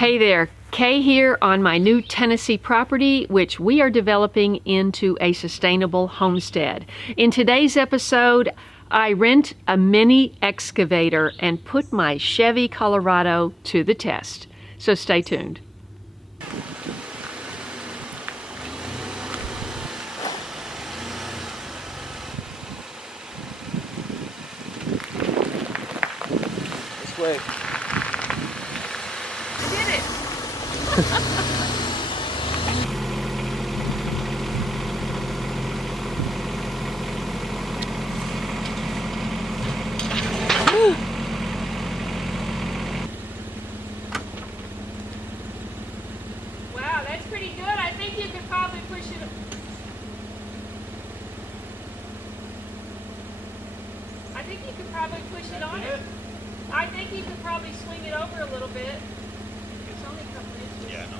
Hey there, Kay here on my new Tennessee property, which we are developing into a sustainable homestead. In today's episode, I rent a mini excavator and put my Chevy Colorado to the test. So stay tuned. This way. Wow, that's pretty good. I think you could probably push it. I think you could probably push it on it. I think you could probably swing it over a little bit. It's only a couple inches. Yeah, no.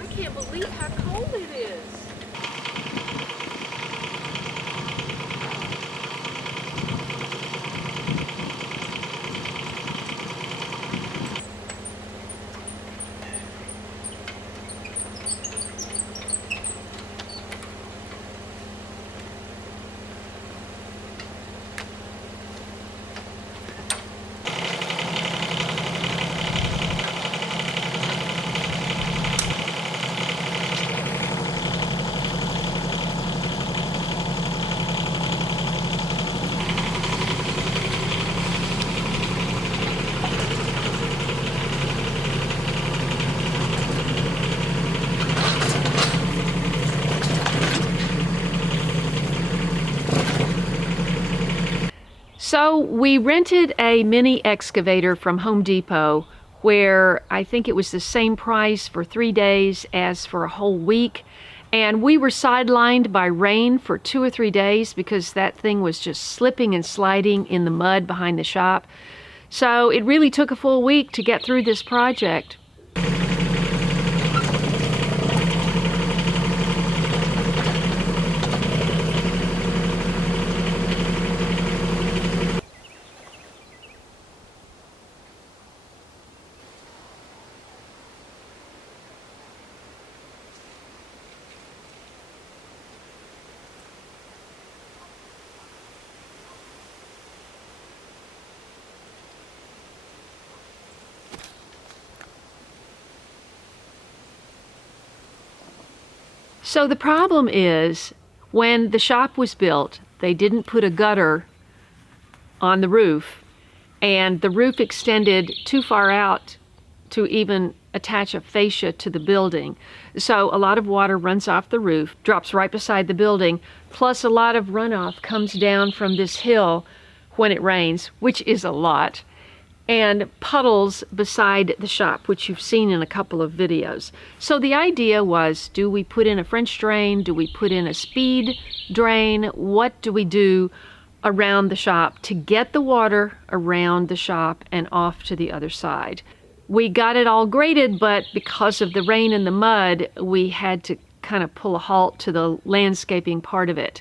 I can't believe how cold it is. So we rented a mini excavator from Home Depot where I think it was the same price for 3 days as for a whole week. And we were sidelined by rain for 2 or 3 days because that thing was just slipping and sliding in the mud behind the shop. So it really took a full week to get through this project. So the problem is, when the shop was built, they didn't put a gutter on the roof, and the roof extended too far out to even attach a fascia to the building. So a lot of water runs off the roof, drops right beside the building, plus a lot of runoff comes down from this hill when it rains, which is a lot, and puddles beside the shop, which you've seen in a couple of videos. So the idea was, do we put in a French drain? Do we put in a speed drain? What do we do around the shop to get the water around the shop and off to the other side? We got it all graded, but because of the rain and the mud, we had to kind of pull a halt to the landscaping part of it.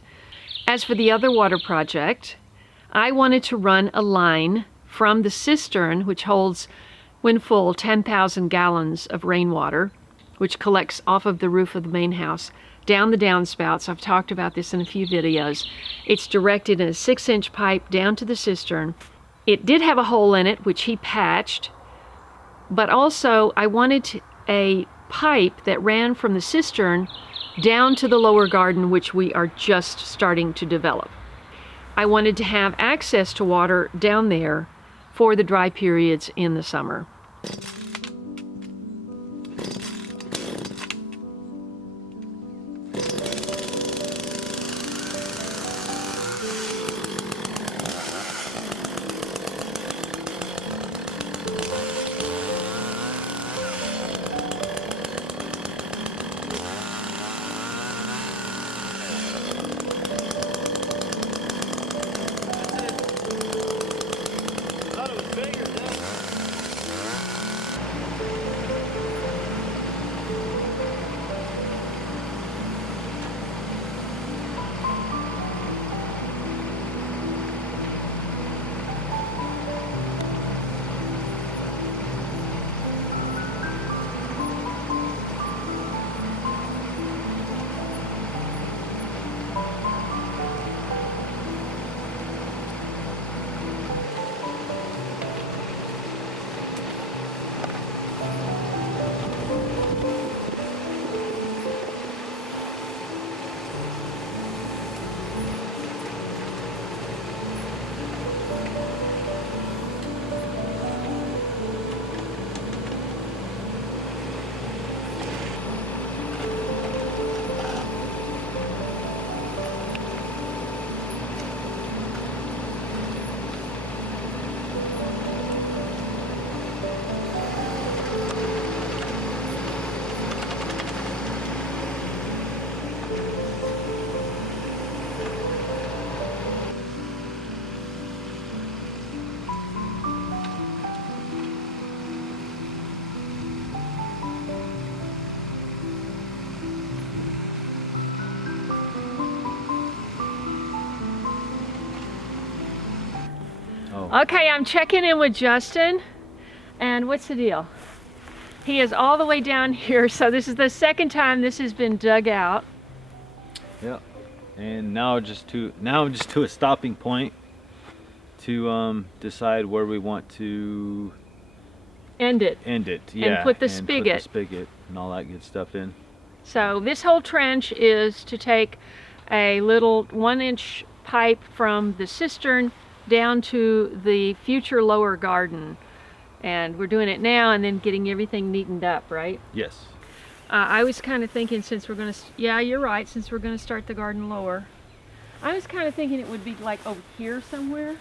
As for the other water project, I wanted to run a line from the cistern, which holds, when full, 10,000 gallons of rainwater, which collects off of the roof of the main house, down the downspouts. I've talked about this in a few videos. It's directed in a 6-inch pipe down to the cistern. It did have a hole in it, which he patched, but also I wanted a pipe that ran from the cistern down to the lower garden, which we are just starting to develop. I wanted to have access to water down there for the dry periods in the summer. Okay, I'm checking in with Justin, and what's the deal? He is all the way down here, so this is the second time this has been dug out. Yeah, and now I'm just to a stopping point to decide where we want to End it. Yeah, And put the put spigot. the spigot and all that good stuff in. So this whole trench is to take a little 1-inch pipe from the cistern down to the future lower garden. And we're doing it now and then getting everything neatened up, right? Yes. I was kind of thinking since we're going to, yeah, you're right, since we're going to start the garden lower. I was kind of thinking it would be like over here somewhere.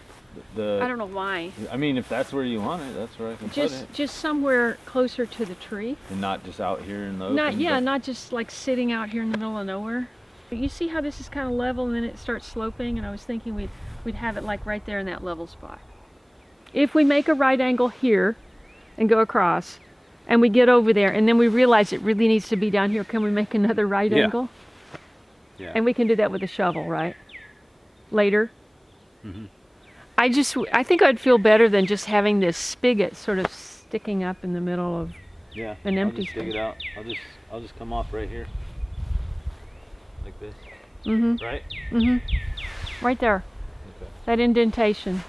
I don't know why. I mean, if that's where you want it, that's where I can put it. Just somewhere closer to the tree. And not just out here in the open. Not just like sitting out here in the middle of nowhere. You see how this is kind of level and then it starts sloping, and I was thinking we'd have it like right there in that level spot. If we make a right angle here and go across, and we get over there, and then we realize it really needs to be down here, can we make another right angle? Yeah. And we can do that with a shovel, right? Later. Mm-hmm. I think I'd feel better than just having this spigot sort of sticking up in the middle of an empty I'll just dig it out. I'll just come off right here. Like this. Mm-hmm. Right? Mm-hmm. Right there. Okay. That indentation.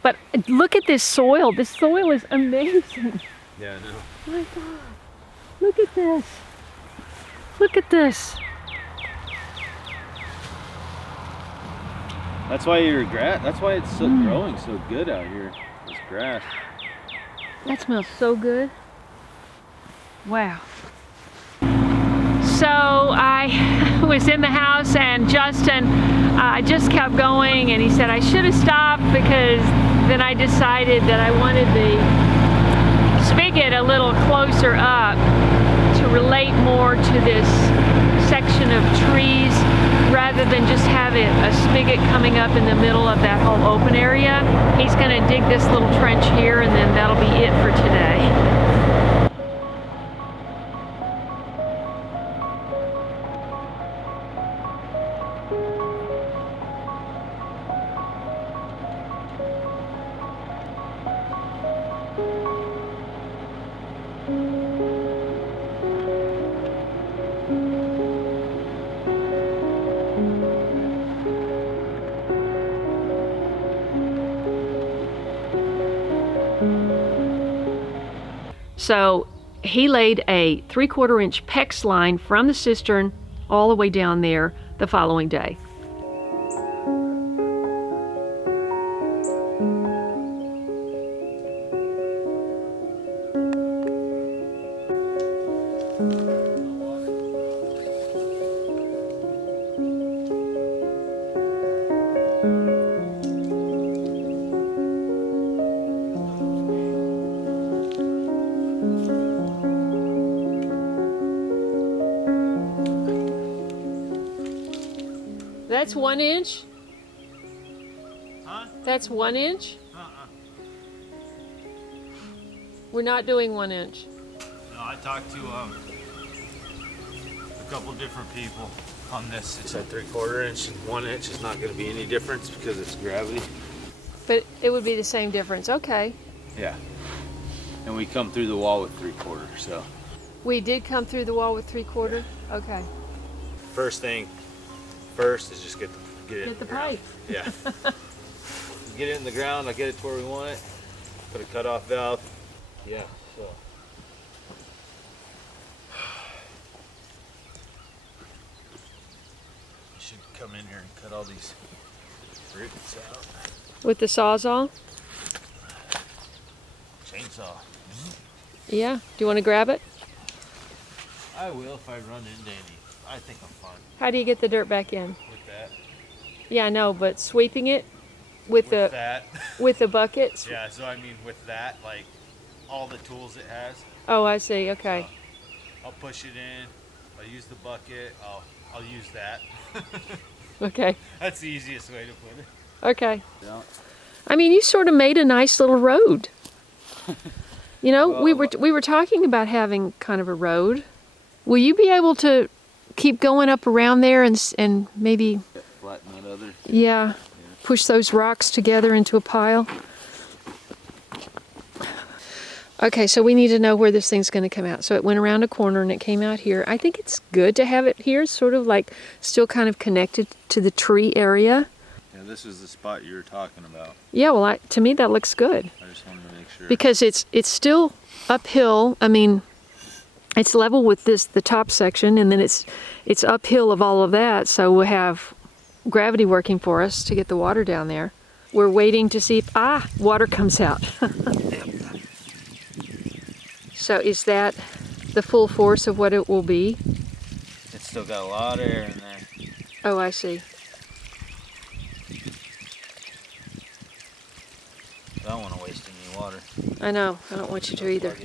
But look at this soil. This soil is amazing. Yeah, I know. My God. Look at this. Look at this. That's why that's why it's so growing so good out here. This grass. That smells so good. Wow. So I was in the house and Justin just kept going, and he said I should have stopped because then I decided that I wanted the spigot a little closer up to relate more to this section of trees rather than just have a spigot coming up in the middle of that whole open area. He's going to dig this little trench here, and then that'll be it for today. So he laid a 3/4 inch PEX line from the cistern all the way down there the following day. That's 1 inch? Huh? That's 1 inch? We're not doing 1 inch. No, I talked to a couple different people on this. It's at 3/4 inch, and 1 inch is not going to be any difference because it's gravity. But it would be the same difference. Okay. Yeah. And we come through the wall with 3/4, so. We did come through the wall with 3/4? Okay. First thing first is just get it in Get the ground. pipe. Yeah. Get it in the ground, I'll get it to where we want it. Put a cutoff valve. Yeah, so. You should come in here and cut all these roots out. With the Sawzall? Chainsaw. Yeah. Do you want to grab it? I will if I run into any. I think I'm fine How do you get the dirt back in? with that. Yeah, I know, but sweeping it with the That. with the buckets? Yeah, so I mean with that, like all the tools it has. Oh, I see. Okay. I'll push it in. I'll use the bucket. I'll use that. Okay. That's the easiest way to put it. Okay. Yeah. I mean, you sort of made a nice little road. You know, Well, we were talking about having kind of a road. Will you be able to keep going up around there and maybe Flatten that other. yeah, push those rocks together into a pile? Okay, so we need to know where this thing's going to come out. So it went around a corner and it came out here. I think it's good to have it here. It's sort of like still kind of connected to the tree area. Yeah, this is the spot you were talking about. Yeah, well, to me that looks good. I just wanted to make sure. Because it's still uphill. I mean, it's level with the top section, and then it's uphill of all of that. So we'll have gravity working for us to get the water down there. We're waiting to see if water comes out. So is that the full force of what it will be? It's still got a lot of air in there. Oh, I see. I don't want to waste any water. I know. I don't want you to either.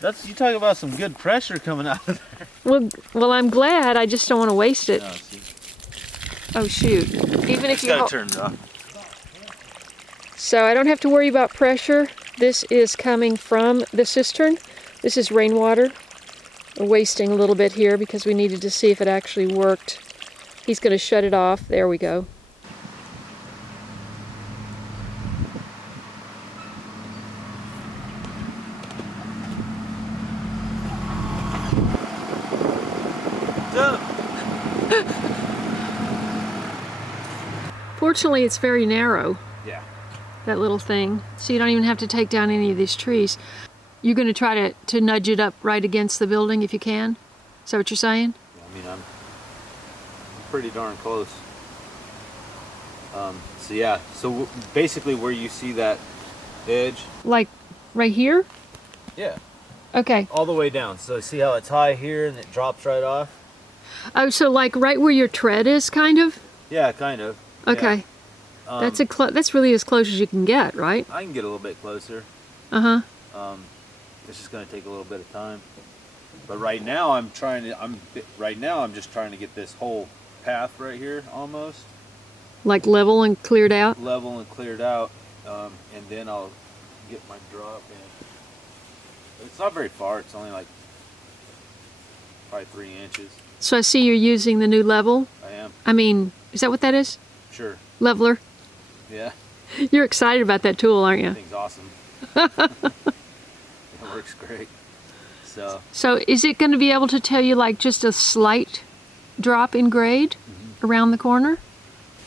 That's, you talk about some good pressure coming out of there. Well, I'm glad. I just don't want to waste it. No, see, Oh shoot! Even if it's you got to turn it off. So I don't have to worry about pressure. This is coming from the cistern. This is rainwater. We're wasting a little bit here because we needed to see if it actually worked. He's going to shut it off. There we go. Fortunately, it's very narrow. Yeah. That little thing. So you don't even have to take down any of these trees. You're going to try to nudge it up right against the building if you can? Is that what you're saying? Yeah, I mean, I'm pretty darn close. So yeah, so basically where you see that edge. Like right here? Yeah. Okay. All the way down. So see how it's high here and it drops right off? Oh, so like right where your tread is, kind of? Yeah, kind of. Okay. Yeah. That's really as close as you can get, right? I can get a little bit closer. Uh-huh. It's just going to take a little bit of time. But right now I'm just trying to get this whole path right here almost Like level and cleared out? level and cleared out, and then I'll get my drop in. It's not very far. It's only like probably 3 inches. So I see you're using the new level. I am. I mean, is that what that is? Sure. Leveler? Yeah. You're excited about that tool, aren't you? That thing's awesome. It works great. So is it going to be able to tell you like just a slight drop in grade around the corner?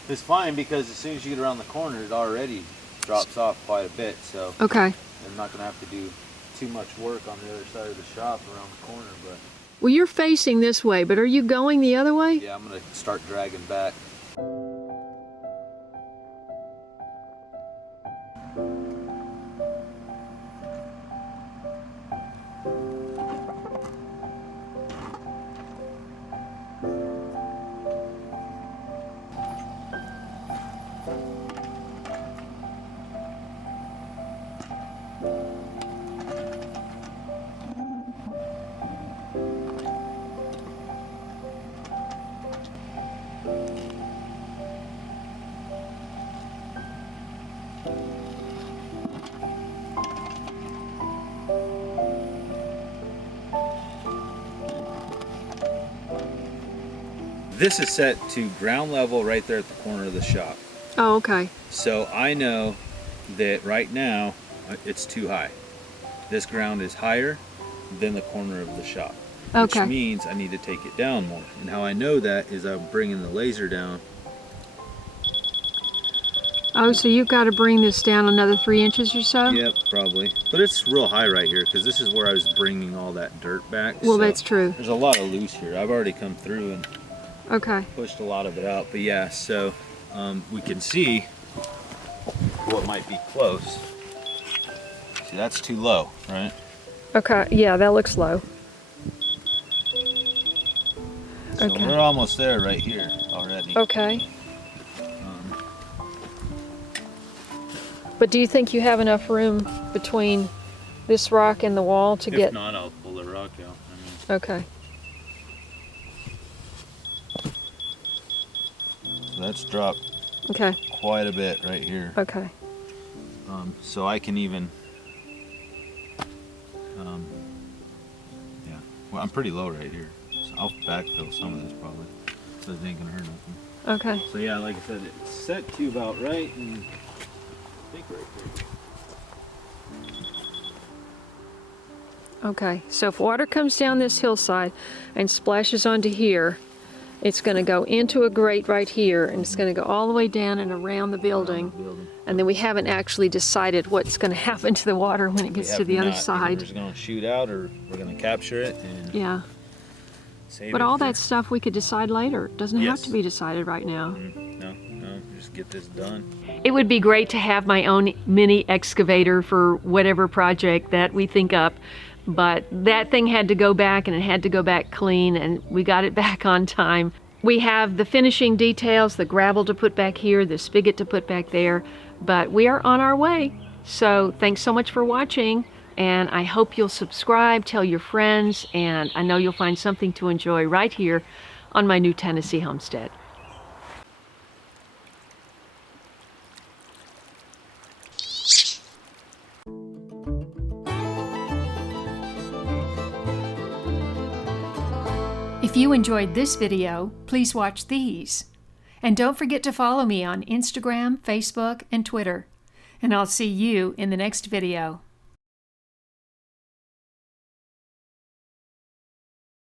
It's fine because as soon as you get around the corner, it already drops off quite a bit. So Okay. I'm not going to have to do too much work on the other side of the shop around the corner. But Well, you're facing this way, but are you going the other way? yeah, I'm going to start dragging back. This is set to ground level right there at the corner of the shop. Oh, okay. So I know that right now it's too high. This ground is higher than the corner of the shop. Okay. Which means I need to take it down more. And how I know that is I'm bringing the laser down. Oh, so you've got to bring this down another 3 inches or so? Yep, probably. But it's real high right here because this is where I was bringing all that dirt back. Well, so that's true. There's a lot of loose here. I've already come through and Okay. pushed a lot of it out. But yeah, so we can see what might be close. See, that's too low, right? Okay, yeah, that looks low. So Okay. we're almost there right here already. Okay. But do you think you have enough room between this rock and the wall to If get... not, I'll pull the rock out. Okay. So that's dropped Okay. quite a bit right here. Okay. So I can even, yeah, well, I'm pretty low right here. So I'll backfill some of this probably, so it ain't gonna hurt nothing. Okay. So yeah, like I said, it's set to about right, and I think right here. Okay, so if water comes down this hillside and splashes onto here, it's going to go into a grate right here, and it's going to go all the way down and around the building. And then we haven't actually decided what's going to happen to the water when it gets to the other side. Either it's going to shoot out, or we're going to capture it and Yeah. save But it all for- that stuff we could decide later. It doesn't have Yes. to be decided right now. No, just get this done. It would be great to have my own mini excavator for whatever project that we think up, but that thing had to go back, and it had to go back clean, and we got it back on time. We have the finishing details, the gravel to put back here, the spigot to put back there, but we are on our way. So thanks so much for watching, and I hope you'll subscribe, tell your friends, and I know you'll find something to enjoy right here on my new Tennessee homestead. If you enjoyed this video, please watch these. And don't forget to follow me on Instagram, Facebook, and Twitter. And I'll see you in the next video.